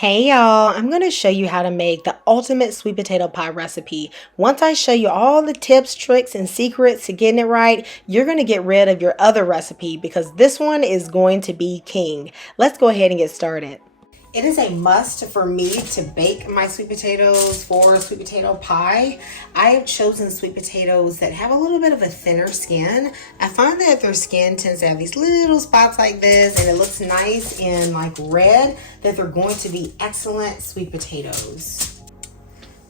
Hey y'all, I'm going to show you how to make the ultimate sweet potato pie recipe. Once I show you all the tips, tricks, and secrets to getting it right, you're going to get rid of your other recipe because this one is going to be king. Let's go ahead and get started. It is a must for me to bake my sweet potatoes for sweet potato pie. I have chosen sweet potatoes that have a little bit of a thinner skin. I find that their skin tends to have these little spots like this and it looks nice and like red, that they're going to be excellent sweet potatoes.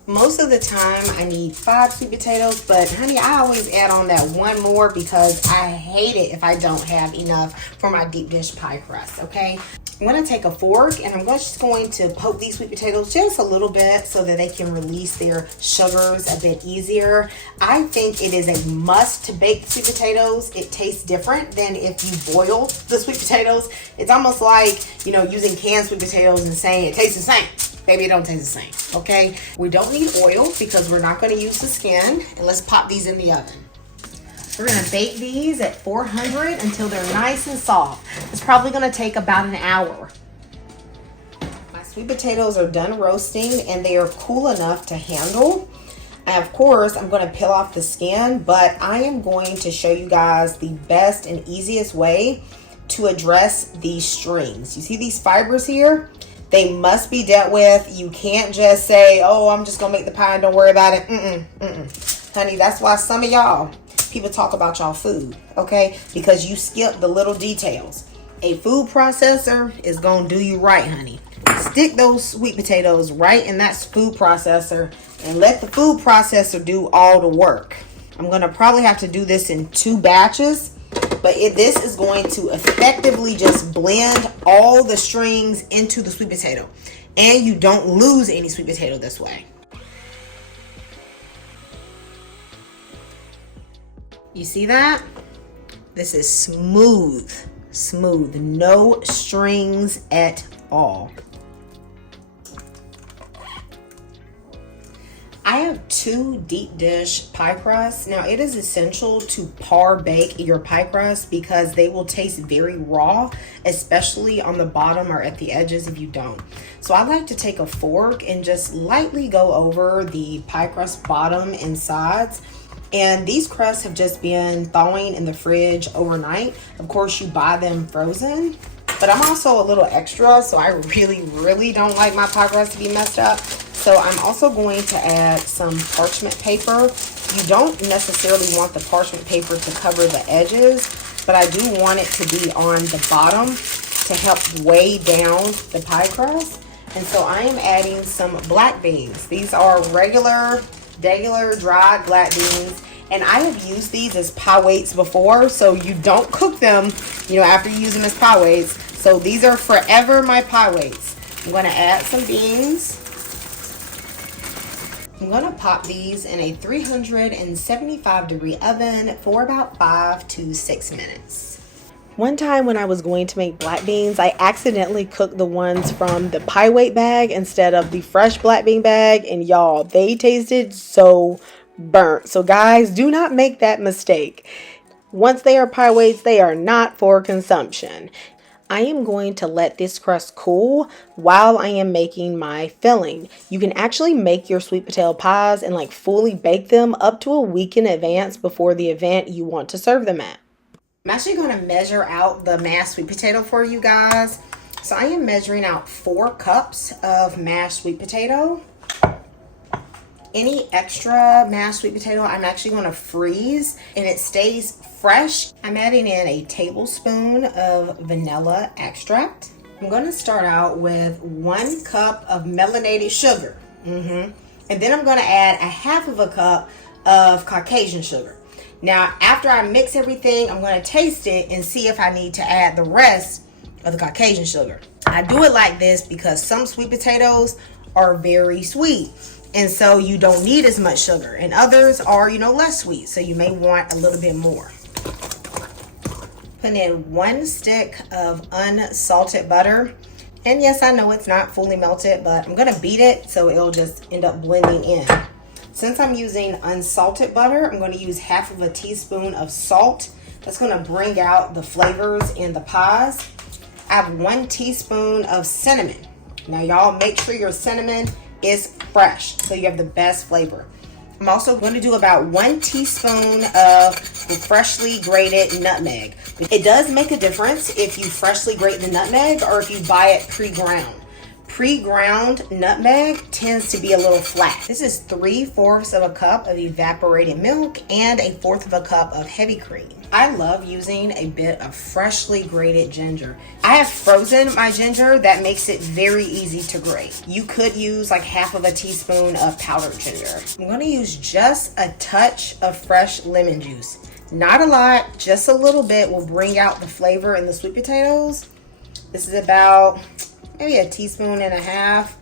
Most of the time I need 5 sweet potatoes, but honey, I always add on that one more because I hate it if I don't have enough for my deep dish pie crust, okay? I'm going to take a fork and I'm just going to poke these sweet potatoes just a little bit so that they can release their sugars a bit easier. I think it is a must to bake sweet potatoes. It tastes different than if you boil the sweet potatoes. It's almost like, you know, using canned sweet potatoes and saying it tastes the same. Baby, it don't taste the same, okay? We don't need oil because we're not going to use the skin. And let's pop these in the oven. We're going to bake these at 400 until they're nice and soft. It's probably going to take about an hour. My sweet potatoes are done roasting and they are cool enough to handle. And of course, I'm going to peel off the skin, but I am going to show you guys the best and easiest way to address these strings. You see these fibers here? They must be dealt with. You can't just say, oh, I'm just going to make the pie and don't worry about it. Honey, that's why some of y'all, people talk about y'all food, okay? Because you skip the little details. A food processor is going to do you right, honey. Stick those sweet potatoes right in that food processor and let the food processor do all the work. I'm going to probably have to do this in 2 batches. But this is going to effectively just blend all the strings into the sweet potato. And you don't lose any sweet potato this way. You see that? This is smooth, no strings at all. I have 2 deep dish pie crusts. Now it is essential to par bake your pie crust because they will taste very raw, especially on the bottom or at the edges if you don't. So I like to take a fork and just lightly go over the pie crust bottom and sides. And these crusts have just been thawing in the fridge overnight. Of course, you buy them frozen. But I'm also a little extra, so I really don't like my pie crust to be messed up. So I'm also going to add some parchment paper. You don't necessarily want the parchment paper to cover the edges, but I do want it to be on the bottom to help weigh down the pie crust. And so I am adding some black beans. These are regular dried black beans. And I have used these as pie weights before, so you don't cook them, you know, after you use them as pie weights. So these are forever my pie weights. I'm going to add some beans. I'm going to pop these in a 375-degree oven for about 5 to 6 minutes. One time when I was going to make black beans, I accidentally cooked the ones from the pie weight bag instead of the fresh black bean bag. And y'all, they tasted so burnt. So guys, do not make that mistake. Once they are pie weights, they are not for consumption. I am going to let this crust cool while I am making my filling. You can actually make your sweet potato pies and like fully bake them up to a week in advance before the event you want to serve them at. I'm actually going to measure out the mashed sweet potato for you guys. So I am measuring out 4 cups of mashed sweet potato. Any extra mashed sweet potato, I'm actually going to freeze and it stays fresh. I'm adding in a tablespoon of vanilla extract. I'm going to start out with 1 cup of melanated sugar. And then I'm going to add a half of a cup of Caucasian sugar. Now, after I mix everything, I'm going to taste it and see if I need to add the rest of the Caucasian sugar. I do it like this because some sweet potatoes are very sweet. And so you don't need as much sugar. And others are, you know, less sweet. So you may want a little bit more. Put in 1 stick of unsalted butter. And yes, I know it's not fully melted, but I'm going to beat it so it'll just end up blending in. Since I'm using unsalted butter, I'm going to use half of a teaspoon of salt. That's going to bring out the flavors in the pies. I have 1 teaspoon of cinnamon. Now y'all make sure your cinnamon is fresh so you have the best flavor. I'm also going to do about 1 teaspoon of freshly grated nutmeg. It does make a difference if you freshly grate the nutmeg or if you buy it pre-ground. Pre-ground nutmeg tends to be a little flat. This is 3/4 of a cup of evaporated milk and 1/4 of a cup of heavy cream. I love using a bit of freshly grated ginger. I have frozen my ginger. That makes it very easy to grate. You could use like 1/2 teaspoon of powdered ginger. I'm going to use just a touch of fresh lemon juice. Not a lot, just a little bit will bring out the flavor in the sweet potatoes. This is about maybe 1.5 teaspoons,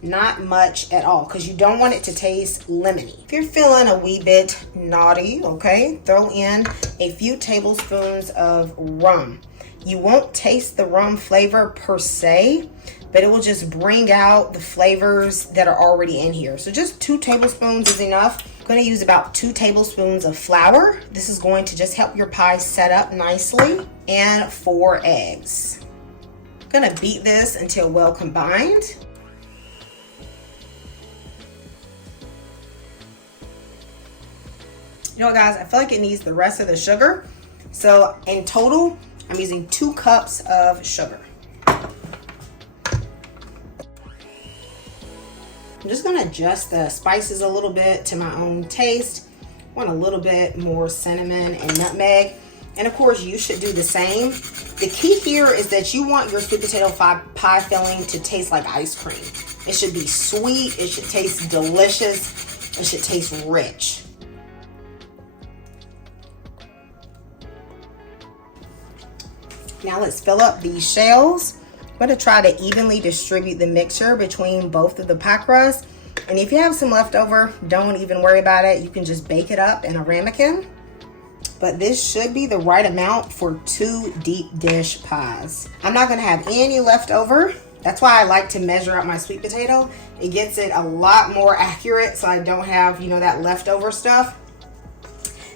not much at all, because you don't want it to taste lemony. If you're feeling a wee bit naughty, okay, throw in a few tablespoons of rum. You won't taste the rum flavor per se, but it will just bring out the flavors that are already in here. So just 2 tablespoons is enough. I'm going to use about 2 tablespoons of flour. This is going to just help your pie set up nicely, and 4 eggs. Gonna beat this until well combined. You know, guys, I feel like it needs the rest of the sugar. So in total, I'm using 2 cups of sugar. I'm just gonna adjust the spices a little bit to my own taste. I want a little bit more cinnamon and nutmeg. And of course, you should do the same. The key here is that you want your sweet potato pie filling to taste like ice cream. It should be sweet, it should taste delicious, it should taste rich. Now let's fill up these shells. I'm going to try to evenly distribute the mixture between both of the pie crusts. And if you have some leftover, don't even worry about it. You can just bake it up in a ramekin. But this should be the right amount for 2 deep dish pies. I'm not gonna have any left over. That's why I like to measure out my sweet potato. It gets it a lot more accurate so I don't have, you know, that leftover stuff.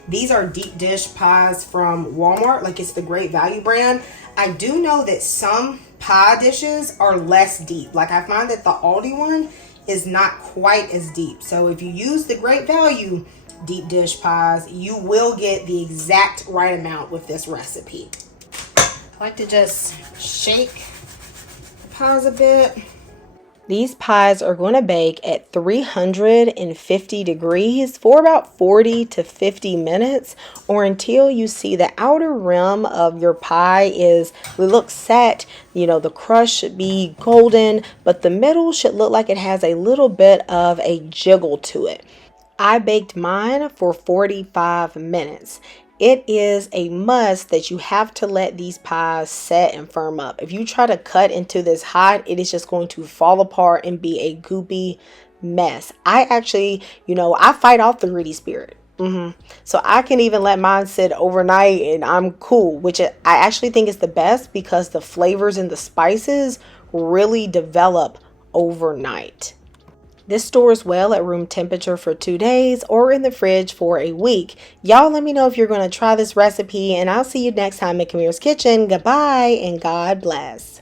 These are deep dish pies from Walmart, like it's the Great Value brand. I do know that some pie dishes are less deep. Like I find that the Aldi one is not quite as deep. So if you use the Great Value deep dish pies, you will get the exact right amount with this recipe. I like to just shake the pies a bit. These pies are going to bake at 350 degrees for about 40 to 50 minutes, or until you see the outer rim of your pie looks set. You know, the crust should be golden, but the middle should look like it has a little bit of a jiggle to it. I baked mine for 45 minutes. It is a must that you have to let these pies set and firm up. If you try to cut into this hot, it is just going to fall apart and be a goopy mess. I actually, you know, I fight off the greedy spirit. So I can even let mine sit overnight and I'm cool, which I actually think is the best because the flavors and the spices really develop overnight. This stores well at room temperature for 2 days or in the fridge for a week. Y'all let me know if you're going to try this recipe, and I'll see you next time in Camirra's Kitchen. Goodbye and God bless.